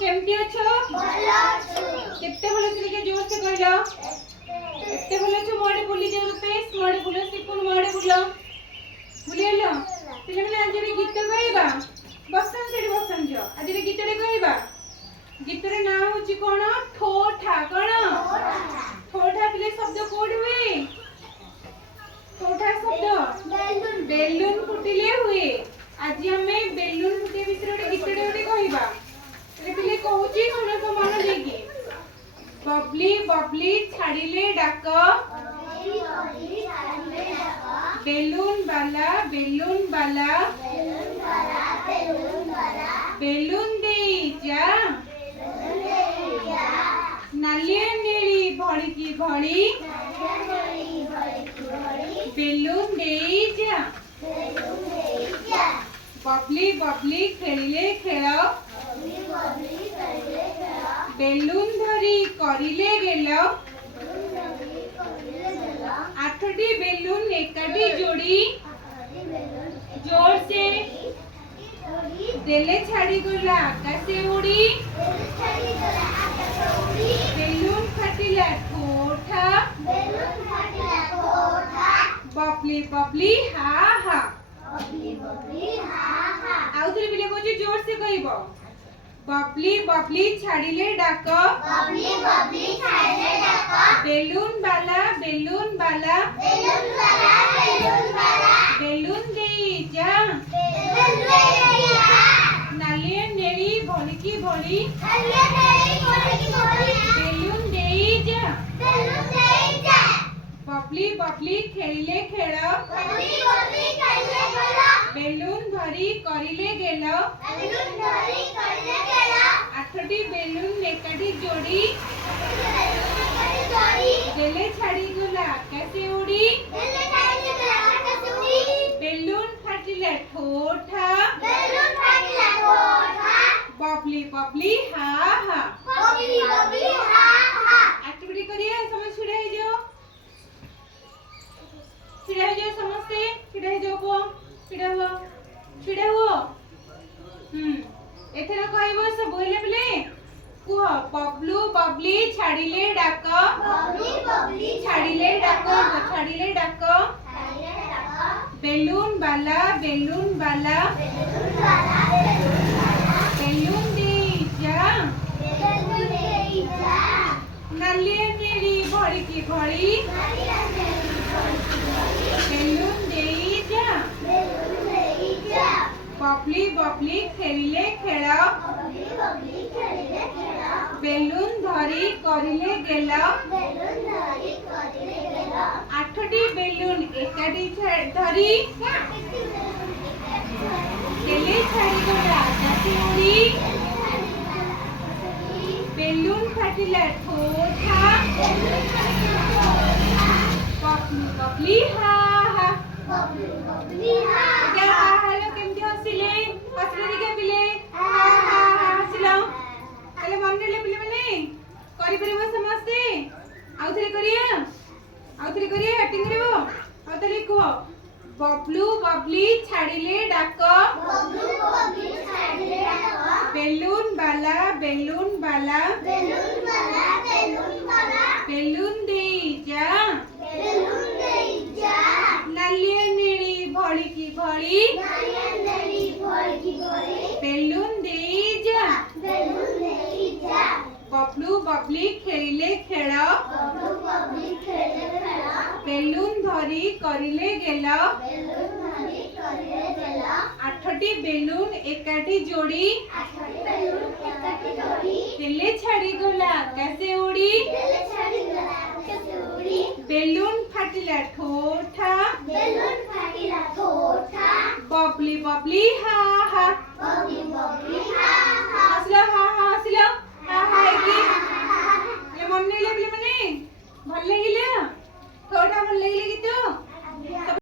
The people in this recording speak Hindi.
केमती अछो भलो छु केते भलो तरीके जोर से कहलो एते भलो छु मोडे बोली जे रुपेश मोडे बोलो सिपुन मोडे बोलो बुलियलो पिले पिले आज रे गीत गाइबा बसन सेठी बसन जो आज रे गीत रे गाइबा गीत रे ना होची कोन ठोठा कोन ठोठा पिले शब्द कोड हुए ठोठा शब्द बेलून बेलून फुटिले हुए आज हमें बेलून फुटे विषय रे गीत रे कहइबा रे पिले कहूची कोन तो मन देगी बबली बबली छाड़िले डाक बेलून बाला बेलून दे जा नालिया नेली भड़ी की भड़ी बेलून दे जा बबली बबली खेलिले खेल बेलून धरी करिले गेल आठटी बेलून एकाठी जोड़ी जोर से देले छाड़ी गला आकाशे उड़ी बेलून फाटिला ठोठा बबली बबली हा हा आउ थरे बिले कोची जोर से कहइबो बबली बबली छाड़िले डाक बेलून बाला बेलून दे जा नालिया नेली भड़ी की भड़ी बेलून दे जा बबली बबली खेलिले खेल बेलून धरी करिले गेल आठटी बेलून एकाठी जोड़ी देले छाड़ी गला आकाशे उड़ी बेलून फाटिला ठोठा बबली बबली हा हा एक्टिविटी करिए समझ छिड़ा हे जो समझते छिड़ा हे जो को छिड़ा हुओ एथरा कहइबो सब बोले बले कुह बबलू बबली छाड़िले डाक छाड़िले डाक बेलून बाला बेलून दे जा नालिया नेली भड़ी की भड़ी बेलून दे जा बबली बबली खेलिले खेल बेलून धरी करिले गेल आठटी बेलून एकाठी धरी देले छाड़ी गला आकाशे उड़ी बेलून फाटिला ठोठा बबली बबली हा हा क्या हेलो केमती हसिले हसले के पिले हा हा हसिलो हेलो मन ले पिले माने करि परिबो समस्ते आउ थरे करिया एक्टिंग करबो आ तले को बबलू बबली छाड़िले डाक बेलून बाला बेलून दे जा नालिया नेली भड़ी की भड़ी बेलून दे जा बबलू बबली खेलिले खेल बेलून धरी करिले गेल आठटी बेलून एकाठी जोड़ी देले छाड़ी गला आकाशे उड़ी बेलून फाटिला ठोठा बबली बबली हा